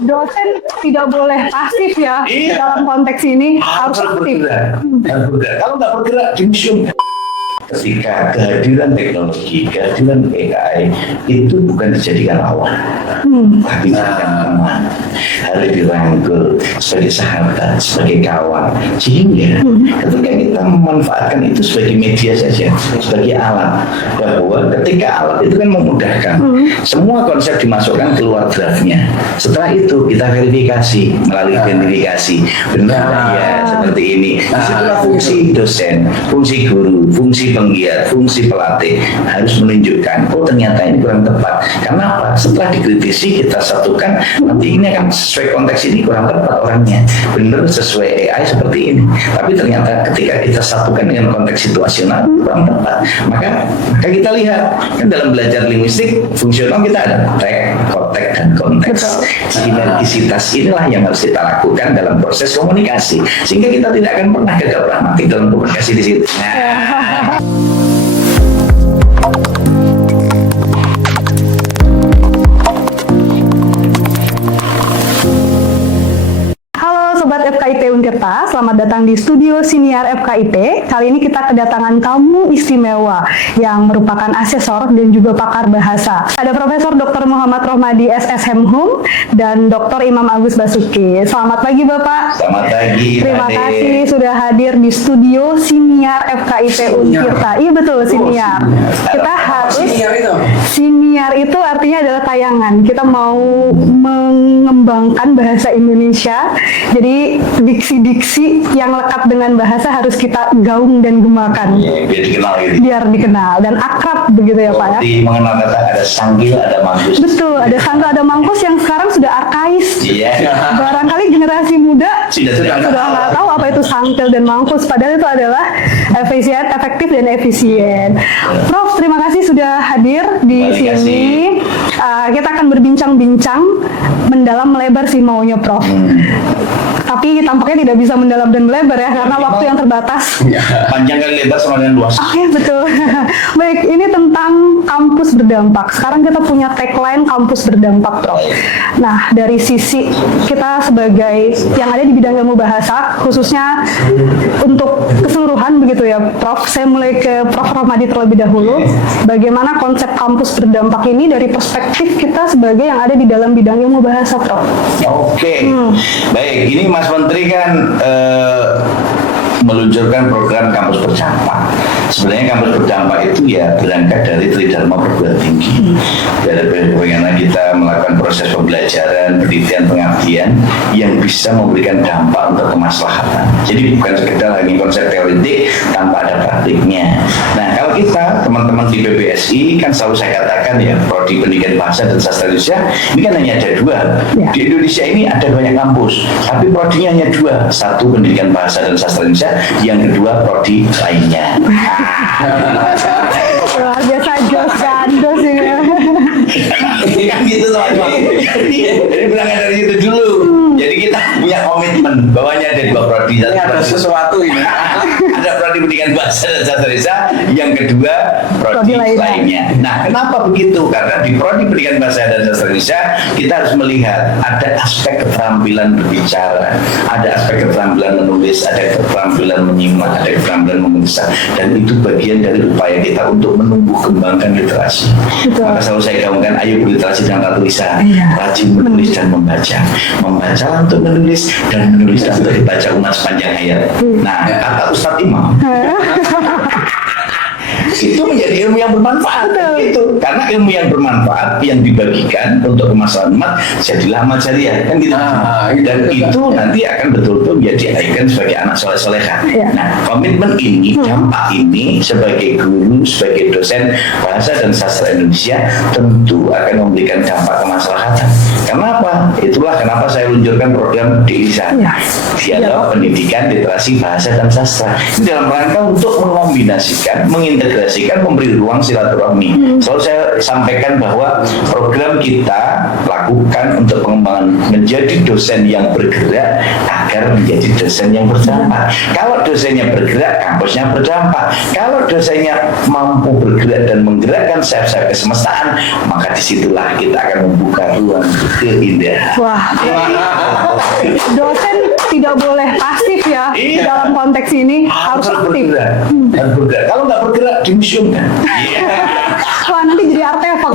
dosen tidak boleh pasif ya dalam konteks ini, harus aktif. Bergerak. Kalau nggak bergerak di museum, ketika kehadiran teknologi, kehadiran AI itu bukan dijadikan lawan, tapi dijadikan teman, harus dirangkul sebagai sahabat, sebagai kawan, sehingga ketika kita memanfaatkan itu sebagai media saja, sebagai alat, bahwa ketika alat itu kan memudahkan, semua konsep dimasukkan keluar draftnya. Setelah itu kita verifikasi melalui verifikasi, benar ya seperti ini. Disitulah fungsi dosen, fungsi guru, fungsi penggiat, fungsi pelatih harus menunjukkan, oh ternyata ini kurang tepat. Karena apa? Setelah dikritisi kita satukan, nanti ini akan sesuai konteks ini kurang tepat orangnya, benar sesuai AI seperti ini. Tapi ternyata ketika kita satukan dengan konteks situasional kurang tepat, maka kita lihat kan dalam belajar linguistik fungsional kita ada teks, konteks dan konteks. Sinergisitas inilah yang harus kita lakukan dalam proses komunikasi, sehingga kita tidak akan pernah gagal pragmatik dalam komunikasi di situ. Sobat FKIP Untirta, selamat datang di studio Siniar FKIP. Kali ini kita kedatangan tamu istimewa yang merupakan asesor dan juga pakar bahasa. Ada Profesor Dr. Muhammad Rohmadi SSM dan Dr. Imam Agus Basuki. Selamat pagi Bapak. Selamat pagi. Terima kasih sudah hadir di studio Siniar FKIP Untirta. Iya betul, Siniar. Kita harus Siniar itu artinya adalah tayangan. Kita mau mengembangkan bahasa Indonesia. Jadi diksi-diksi yang lekat dengan bahasa harus kita gaung dan gemakan. Biar dikenal gitu. Biar dikenal dan akrab begitu ya Pak ya. Di mengenal kata ada sanggil, ada mangkus. Betul, ada sanggil, ada mangkus yang sekarang sudah arkais. Iya. Barangkali generasi muda sudah nggak tahu apa itu sanggil dan mangkus. Padahal itu adalah efisien, efektif dan efisien. Prof, terima kasih sudah hadir di sini. Kita akan berbincang-bincang mendalam melebar sih maunya Prof. Tapi tampaknya tidak bisa mendalam dan melebar ya, karena waktu yang terbatas. Panjang kali lebar sama dengan luas. Oke, betul. Baik, ini tentang kampus berdampak. Sekarang kita punya tagline kampus berdampak, Prof. Nah, dari sisi kita sebagai yang ada di bidang ilmu bahasa, khususnya untuk keseluruhan begitu ya, Prof. Saya mulai ke Prof. Rohmadi terlebih dahulu. Bagaimana konsep kampus berdampak ini dari perspektif kita sebagai yang ada di dalam bidang ilmu bahasa, Prof. Oke. Baik, ini Mas Menteri kan meluncurkan program kampus berdampak. Sebenarnya kampus berdampak itu ya berangkat dari Tridharma Perguruan Tinggi. Dari bagaimana kita melakukan proses pembelajaran, penelitian, pengabdian yang bisa memberikan dampak untuk kemaslahatan. Jadi bukan sekedar hanya konsep teoretik tanpa ada praktiknya. Nah, kalau kita teman-teman di PBSI kan selalu saya katakan ya, Prodi Pendidikan Bahasa dan Sastra Indonesia ini kan hanya ada dua. Di Indonesia ini ada banyak kampus, tapi prodinya hanya dua. Satu Pendidikan Bahasa dan Sastra Indonesia, yang kedua prodi lainnya. Luar biasa, jos gandos ini. Kan gitu teman-teman. Jadi berangkat dari situ dulu. Jadi kita punya komitmen bahwa ada dua prodi. Ada sesuatu ini. Ada prodi pendidikan bahasa dan sastra Indonesia, yang kedua prodi lainnya. Nah, kenapa begitu? Karena di prodi pendidikan bahasa dan sastra Indonesia kita harus melihat ada aspek keterampilan berbicara, ada aspek keterampilan menulis, ada keterampilan menyimak, ada keterampilan memeriksa, dan itu bagian dari upaya kita untuk menumbuh kembangkan literasi. Maka selalu saya gaungkan, ayo berliterasi dengan ratu lisan, rajin menulis dan membaca untuk menulis dan menulis untuk dibaca umat sepanjang hayat. Nah, kata Ustadz Imam itu menjadi ilmu yang bermanfaat gitu. Karena ilmu yang bermanfaat yang dibagikan untuk kemaslahatan umat jadilah amal jariah kan gitu. Dan itu nanti akan betul-betul menjadi ikon sebagai anak soleh-soleha. Nah, komitmen ini, dampak ini sebagai guru, sebagai dosen bahasa dan sastra Indonesia tentu akan memberikan dampak kemaslahatan. Kenapa? Itulah kenapa saya luncurkan program DISA, Dialog Pendidikan Literasi Bahasa dan Sastra. Ini dalam rangka untuk mengombinasikan, mengintegrasikan, memberi ruang silaturahmi. Selalu saya sampaikan bahwa program kita lakukan untuk pengembangan menjadi dosen yang bergerak agar menjadi dosen yang berdampak. Kalau dosennya bergerak, kampusnya berdampak. Kalau dosennya mampu bergerak dan menggerakkan sayap-sayap kesemestaan, maka disitulah kita akan membuka ruang keindahan. Wah, dosen tidak boleh pasif ya Iya. dalam konteks ini, harus aktif. bergerak. Harus bergerak. Kalau nggak bergerak, dimuseumkan. Iya. Wah, nanti jadi artefak.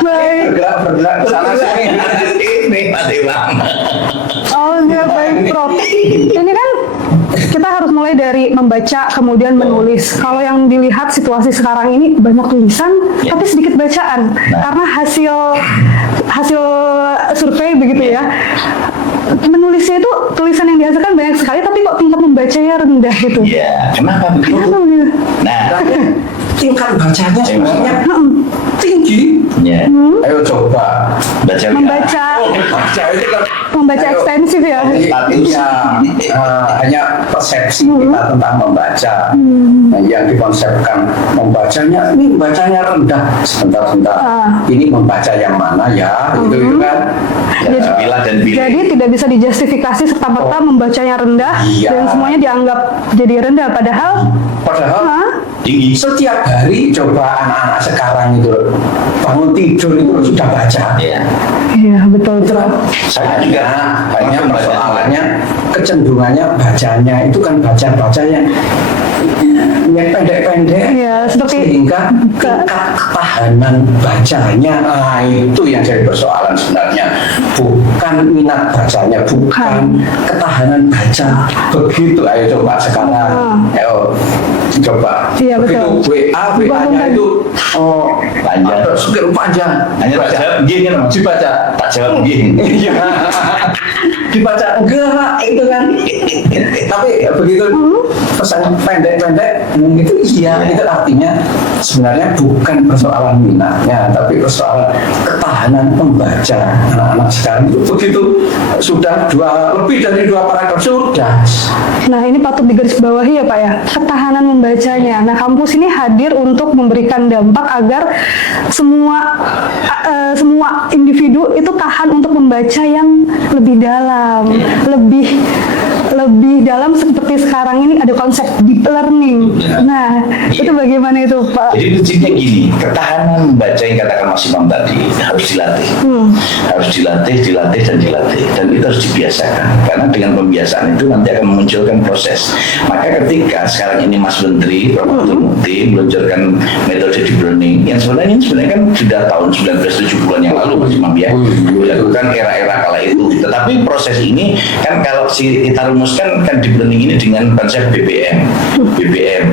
Baik. Bergerak sana sini. Ini mati lama. Oh, ya, baik, Prof. Ini kan kita harus mulai dari membaca, kemudian menulis. Kalau yang dilihat situasi sekarang ini banyak tulisan, Ya. tapi sedikit bacaan. Karena hasil survei begitu ya. Menulisnya itu tulisan yang dihasilkan banyak sekali, tapi kok tingkat membacanya rendah gitu. Iya. Kenapa begitu? Kenapa begitu? Nah, Tingkat bacanya sebenarnya Hmm. tinggi. ya. Ayo coba Baca. Membaca, baca itu kan. membaca Ayo. ekstensif ya. Iya, hanya persepsi kita tentang membaca yang dikonsepkan membacanya ini bacanya rendah sebentar-sebentar. Ini membaca yang mana ya? Itu kan. Jadi- Pilah dan pilih. Jadi tidak bisa dijustifikasi serta-merta membacanya rendah Iya. dan semuanya dianggap jadi rendah. Padahal, Padahal Hah? Tinggi. setiap hari coba anak-anak sekarang itu bangun tidur itu sudah baca. Iya. iya betul. Itu kan Saya juga banyak banyak persoalannya kecenderungannya bacanya itu kan baca yang pendek-pendek. Iya, seperti sehingga tingkat ketahanan bacanya itu yang jadi persoalan sebenarnya, bukan minat bacanya, bukan ketahanan baca. Begitu, ayo coba sekarang, ayo coba. Iya, Begitu betul. WA-nya itu Panjang. panjang. Hanya tak jawab begini kan? Dibaca. Tak jawab begini. Iya. Dibaca enggak itu kan. Tapi begitu pesan pendek-pendek itu iya, itu artinya sebenarnya bukan persoalan minatnya, tapi persoalan ketahanan membaca. Anak-anak sekarang itu begitu sudah lebih dari 2 paragraf sudah. Nah, ini patut digarisbawahi ya Pak ya, ketahanan membacanya. Nah, kampus ini hadir untuk memberikan dampak agar semua individu itu tahan untuk membaca yang lebih dalam, lebih dalam seperti sekarang ini ada konsep deep learning. Nah, itu bagaimana itu Pak? Jadi prinsipnya gini, ketahanan membaca yang katakan Mas Imam tadi harus dilatih. Harus dilatih, dan dilatih. Dan itu harus dibiasakan. Karena dengan pembiasaan itu nanti akan memunculkan proses. Maka ketika sekarang ini Mas Menteri, Prof. Mukti meluncurkan metode deep learning, yang sebenarnya kan sudah tahun 1970-an yang lalu Mas Imam ya. Dilakukan era-era kala itu. Tetapi proses ini kan kalau kita rumuskan kan deep learning ini dengan konsep BBM. BBM,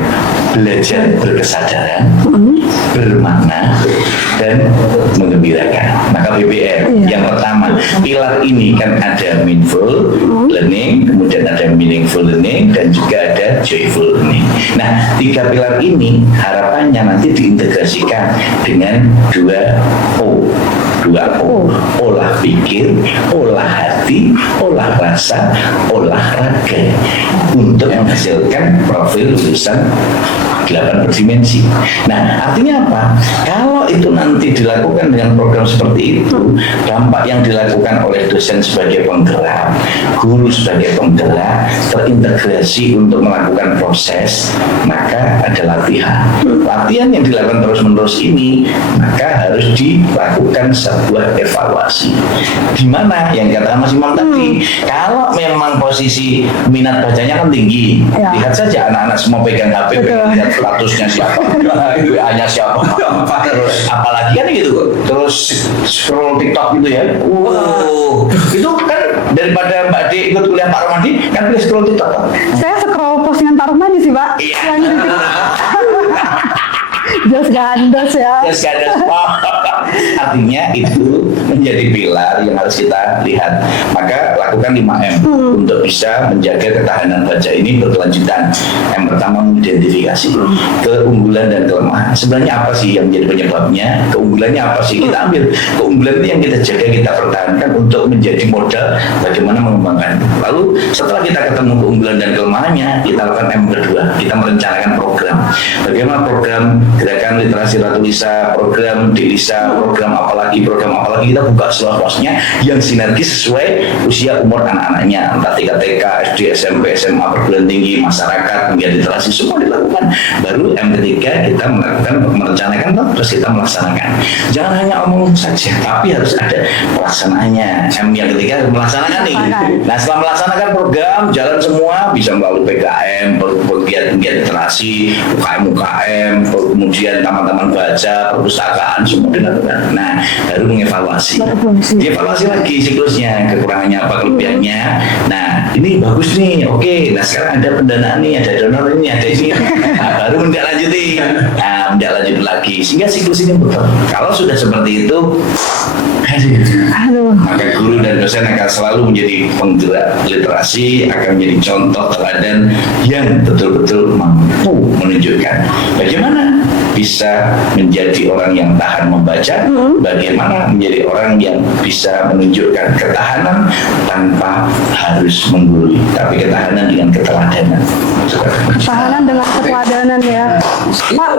belajar berkesadaran, bermakna, dan menggembirakan. Maka BBM yang pertama, pilar ini kan ada mindful learning, kemudian ada meaningful learning, dan juga ada joyful learning. Nah, 3 pilar ini harapannya nanti diintegrasikan dengan 2O. Olah pikir, olah hati, olah rasa, olahraga untuk menghasilkan profil lulusan 8 berdimensi. Nah, artinya apa? Kalau itu nanti dilakukan dengan program seperti itu, dampak yang dilakukan oleh dosen sebagai penggerak, guru sebagai penggerak, terintegrasi untuk melakukan proses, maka ada latihan. Latihan yang dilakukan terus-menerus ini, maka harus dilakukan sebuah evaluasi. Di mana yang kata Mas Imam tadi, kalau memang posisi minat bacanya kan tinggi, Ya. lihat saja anak-anak semua pegang HP, pengen lihat statusnya siapa, WA-nya siapa, apalagi kan gitu, terus scroll TikTok gitu ya. Itu kan daripada Mbak D ikut kuliah Pak Romadi, kan boleh scroll TikTok. Saya scroll postingan Pak Romadi sih Pak. Iya. Yang itu. Just gandos ya. Yes, ada artinya itu menjadi pilar yang harus kita lihat. Maka lakukan 5M untuk bisa menjaga ketahanan baca ini berkelanjutan. Yang pertama, mengidentifikasi keunggulan dan kelemahan. Sebenarnya apa sih yang menjadi penyebabnya? Keunggulannya apa sih? Kita ambil keunggulan itu yang kita jaga, kita pertahankan untuk menjadi modal bagaimana mengembangkan. Lalu setelah kita ketemu keunggulan dan kelemahannya, kita lakukan M kedua. Kita merencanakan program. Bagaimana program gerakan literasi Ratu Lisa, program di Lisa, program apalagi kita buka seluas-luasnya yang sinergis sesuai usia umur anak-anaknya, entah TK, SD, SMP, SMA, perguruan tinggi, masyarakat, kemudian literasi, semua dilakukan. Baru M3 kita merencanakan, terus kita melaksanakan. Jangan hanya omong saja, tapi harus ada pelaksanaannya. M yang ketiga melaksanakan nih. Nah, setelah melaksanakan program jalan semua, bisa melalui PKM, pegiat literasi, UKM, kemudian taman-taman baca, perpustakaan, semua dilakukan. Nah, baru mengevaluasi. Dievaluasi lagi siklusnya, kekurangannya apa, kelebihannya. Nah, ini bagus nih, oke. Nah, sekarang ada pendanaan nih, ada donor ini, ada ini. Nah, baru menindaklanjuti. Nah, menindaklanjuti lagi. Sehingga siklus ini betul. Kalau sudah seperti itu, maka guru dan dosen akan selalu menjadi penggerak literasi, akan menjadi contoh teladan yang betul-betul mampu menunjukkan bagaimana bisa menjadi orang yang tahan membaca, bagaimana menjadi orang yang bisa menunjukkan ketahanan tanpa harus menggurui, tapi ketahanan dengan keteladanan. Ketahanan dengan keteladanan ya. Pak,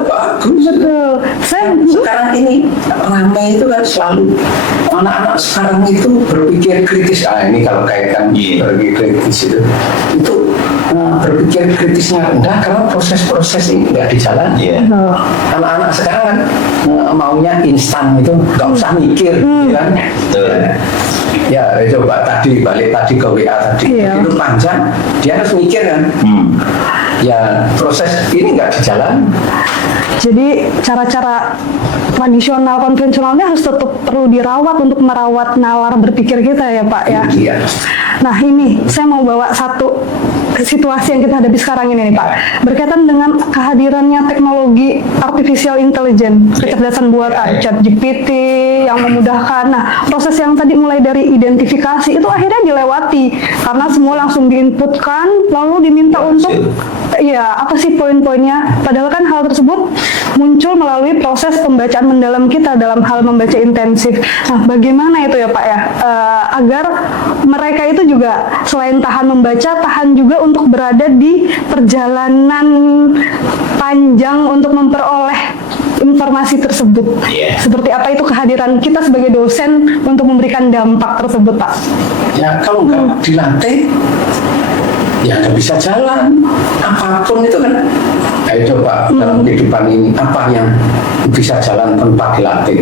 betul. Saya Sekarang ini ramai itu kan selalu anak-anak sekarang itu berpikir kritis. Ini kalau kaitkan berpikir kritis itu berpikir kritisnya enggak, karena proses-proses ini enggak dijalani. Anak-anak sekarang kan maunya instan, itu nggak usah mikir, kan? Ya coba balik tadi ke WA tadi, itu panjang, dia harus mikir kan. Ya proses ini nggak dijalan. Jadi cara-cara tradisional konvensionalnya harus tetap perlu dirawat untuk merawat nalar berpikir kita ya Pak ya. Iya. Nah ini saya mau bawa satu situasi yang kita hadapi sekarang ini nih Pak, berkaitan dengan kehadirannya teknologi artificial intelligence, kecerdasan buatan, ChatGPT yang memudahkan. Nah proses yang tadi mulai dari identifikasi itu akhirnya dilewati karena semua langsung diinputkan lalu diminta untuk apa sih poin-poinnya, padahal kan hal tersebut muncul melalui proses pembacaan mendalam kita dalam hal membaca intensif. Nah bagaimana itu ya Pak ya, agar mereka itu juga selain tahan membaca, tahan juga untuk berada di perjalanan panjang untuk memperoleh informasi tersebut. Seperti apa itu kehadiran kita sebagai dosen untuk memberikan dampak tersebut Pak? Ya kalau nggak dilatih, ya nggak bisa jalan. Apapun itu kan, ayo coba dalam kehidupan ini apa yang bisa jalan tanpa dilatih.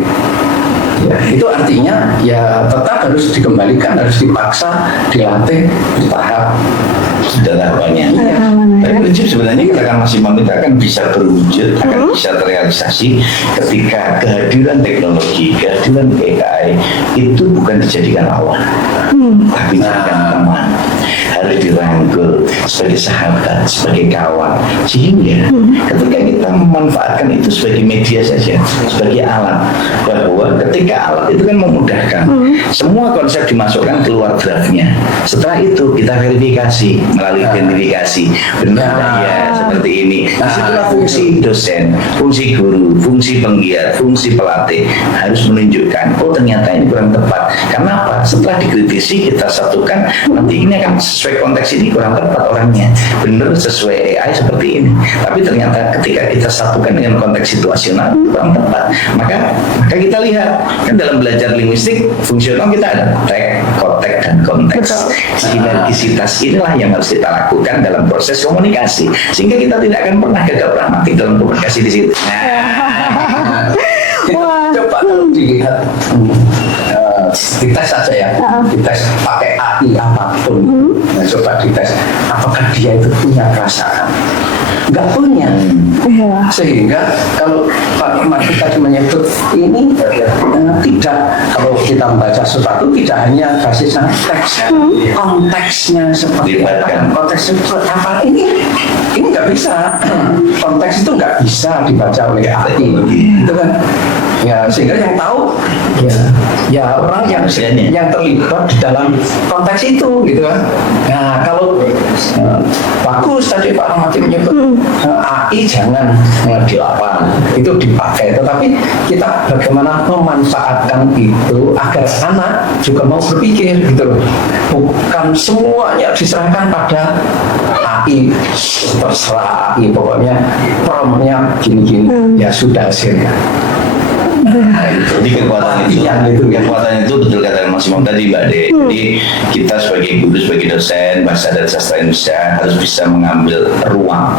Ya, itu artinya ya tetap harus dikembalikan, harus dipaksa, dilatih, bertahap. Sudah tahapannya. Tapi prinsip sebenarnya gerakan maksimum itu akan bisa berwujud, akan bisa terrealisasi ketika kehadiran teknologi, kehadiran AI itu bukan dijadikan lawan, tapi dijadikan teman. Harus dirangkul sebagai sahabat, sebagai kawan, sehingga ketika kita memanfaatkan itu sebagai media saja, sebagai alat, bahwa ketika alat itu kan memudahkan, semua konsep dimasukkan keluar draftnya. Setelah itu kita verifikasi melalui identifikasi, benar ya seperti ini. Disitulah fungsi dosen, fungsi guru, fungsi penggiat, fungsi pelatih harus menunjukkan, oh ternyata ini kurang tepat. Karena apa? Setelah dikritisi kita satukan, nanti ini akan sesuai konteks ini kurang tepat orangnya, benar sesuai AI seperti ini, tapi ternyata ketika kita satukan dengan konteks situasional kurang tepat, maka kita lihat kan dalam belajar linguistik fungsional kita ada teks, konteks dan konteks. Sinergisitas inilah yang harus kita lakukan dalam proses komunikasi, sehingga kita tidak akan pernah gagal pragmatik dalam komunikasi di situ. Coba kalau dilihat dites saja ya, dites pakai AI apapun. Nah, coba dites apakah dia itu punya perasaan, nggak punya. Sehingga kalau Pak Marti tadi menyebut ini tidak, kalau kita membaca sesuatu tidak hanya basis teks, konteksnya seperti apa, konteksnya seperti apa, ini nggak bisa. Konteks itu nggak bisa dibaca oleh AI, itu kan. Ya sehingga yang tahu ya orang yang terlibat di dalam konteks itu gitu kan. Nah kalau bagus tadi Pak Rahmati menyebut AI jangan di lapangan itu dipakai, tetapi kita bagaimana memanfaatkan itu agar anak juga mau berpikir gitu loh. Bukan semuanya diserahkan pada AI, terserah AI pokoknya promnya gini-gini ya sudah hasilnya. Jadi kekuatan itu betul kata Mas Imam tadi Mbak De. Jadi kita sebagai guru, sebagai dosen bahasa dan sastra Indonesia harus bisa mengambil ruang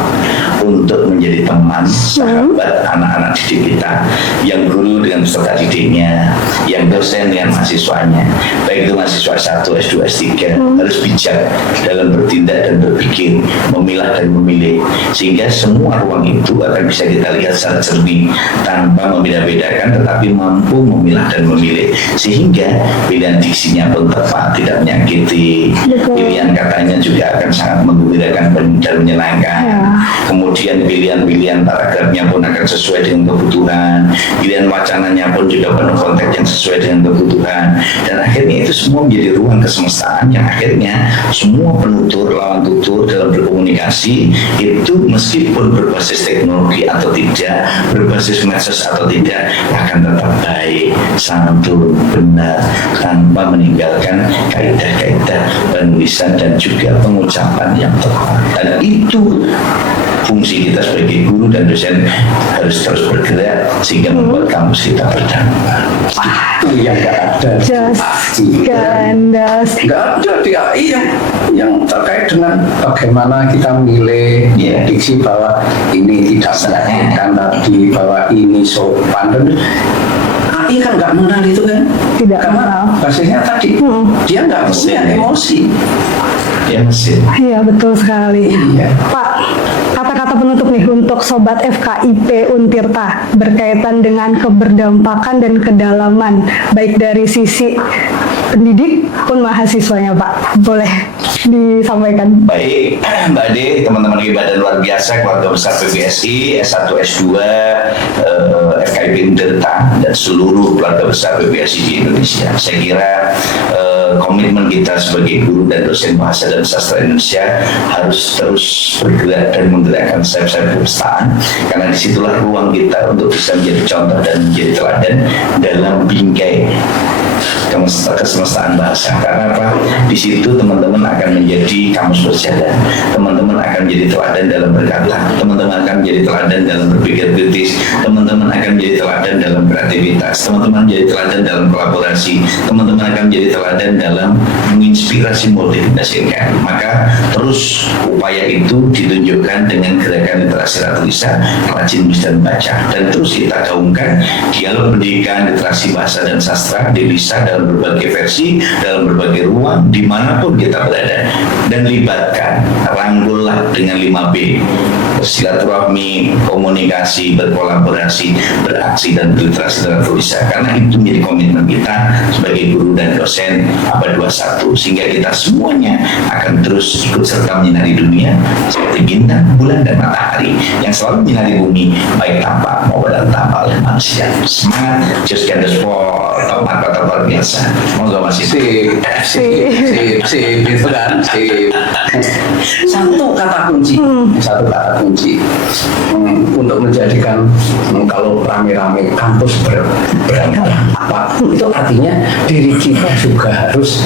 untuk menjadi teman, sahabat anak-anak didik kita, yang guru dengan peserta didiknya, yang dosen dengan mahasiswanya, baik itu mahasiswa S1, S2, S3 harus bijak dalam bertindak dan berpikir, memilah dan memilih, sehingga semua ruang itu akan bisa kita lihat secara jernih tanpa membeda-bedakan, tetapi mampu memilah dan memilih, sehingga pilihan diksinya pun tepat, tidak menyakiti. Pilihan katanya juga akan sangat menggembirakan dan menyenangkan. Kemudian pilihan-pilihan paragrafnya pun akan sesuai dengan kebutuhan, pilihan wacananya pun juga penuh konteks yang sesuai dengan kebutuhan, dan akhirnya itu semua menjadi ruang kesemestaan yang akhirnya semua penutur, lawan tutur dalam berkomunikasi itu meskipun berbasis teknologi atau tidak, berbasis medsos atau tidak, akan tetap baik, santun, benar, tanpa meninggalkan kaidah-kaidah penulisan dan juga pengucapan yang tepat. Dan itu fungsi kita sebagai guru dan dosen harus terus bergerak sehingga membuat kampus kita berdampak. Itu yang nggak ada nggak ada di AI yang terkait dengan bagaimana kita memilih diksi bahwa ini tidak menyakitkan tadi, bahwa ini sopan. Dan AI kan nggak mengenal itu kan, tidak karena basisnya tadi dia nggak punya emosi. Iya betul sekali. Iya. Pak, kata-kata penutup nih untuk Sobat FKIP Untirta berkaitan dengan keberdampakan dan kedalaman baik dari sisi pendidik pun mahasiswanya Pak, boleh disampaikan? Baik Mbak Ade, teman-teman hebat dan luar biasa, keluarga besar PBSI, S1, S2, FKIP Untirta dan seluruh keluarga besar PBSI di Indonesia. Saya kira komitmen kita sebagai guru dan dosen bahasa dan sastra Indonesia harus terus bergerak dan menggerakkan sayap-sayap perpustakaan, karena disitulah ruang kita untuk bisa menjadi contoh dan menjadi teladan dalam bingkai kesemestaan bahasa. Karena apa? Di situ teman-teman akan menjadi kamus berjalan, teman-teman akan menjadi teladan dalam berkata, teman-teman akan menjadi teladan dalam berpikir kritis, teman-teman akan menjadi teladan dalam beraktivitas, teman-teman menjadi teladan dalam kolaborasi, teman-teman akan menjadi teladan dalam menginspirasi multidisiplinarian. Maka terus upaya itu ditunjukkan dengan gerakan literasi tulisan, rajin menulis dan baca, dan terus kita gaungkan dialog pendidikan literasi bahasa dan sastra di bisa dalam berbagai versi, dalam berbagai ruang, dimanapun kita berada, dan libatkan, rangkullah dengan 5B, bersilaturahmi, komunikasi, berkolaborasi, beraksi, dan berliterasi dalam tulisan. Karena itu menjadi komitmen kita sebagai guru dan dosen abad 21, sehingga kita semuanya akan terus ikut serta menyinari dunia seperti bintang, bulan, dan matahari yang selalu menyinari bumi, baik tampak maupun tanpa oleh manusia. Semangat, just get the sport, kata luar biasa. Monggo Mas Sip, itu kan, sip. Satu kata kunci untuk menjadikan kalau rame-rame kampus berdampak, itu artinya diri kita juga harus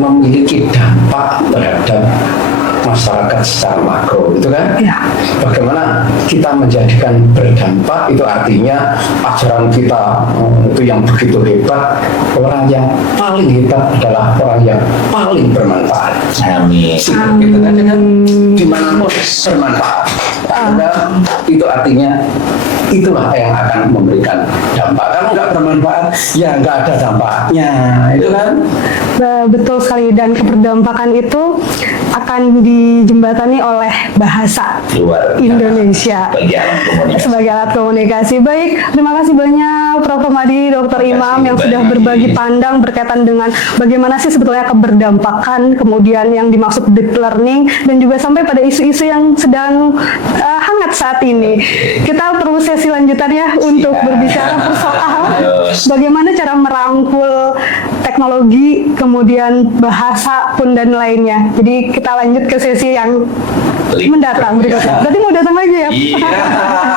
memiliki dampak terhadap masyarakat secara makro, itu kan? Ya. Bagaimana kita menjadikan berdampak, itu artinya ajaran kita itu yang begitu hebat, orang yang paling hebat adalah orang yang paling bermanfaat. Amin. Gitu kan? Dimanapun bermanfaat. Itu artinya itulah yang akan memberikan dampak. Kalau nggak bermanfaat, ya nggak ada dampaknya, itu kan? Betul sekali, dan keberdampakan itu akan dijembatani oleh bahasa Luar biasa. Indonesia Bagi alat komunikasi. sebagai alat komunikasi. Baik, terima kasih banyak Prof. Romadi, Dr. Imam yang sudah banyak. berbagi pandang berkaitan dengan bagaimana sih sebetulnya keberdampakan, kemudian yang dimaksud deep learning, dan juga sampai pada isu-isu yang sedang hangat saat ini. Kita perlu sesi lanjutan ya untuk berbicara persoal bagaimana cara merangkul teknologi, kemudian bahasa pun dan lainnya. Jadi kita lanjut ke sesi yang mendatang berikutnya. Berarti mau datang lagi ya? Iya,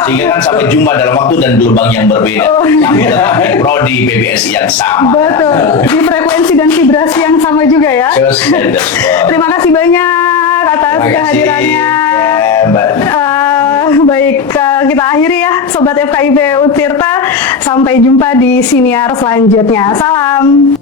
sehingga kan sampai jumpa dalam waktu dan gelombang yang berbeda. Oh. Kami tetap di prodi PBSI yang sama. Betul, di frekuensi dan vibrasi yang sama juga ya. Just and the spot. Terima kasih banyak atas Terima kasih. kehadirannya. Ya, Mbak. Baik, kita akhiri ya Sobat FKIP Utirta. Sampai jumpa di siniar selanjutnya. Salam.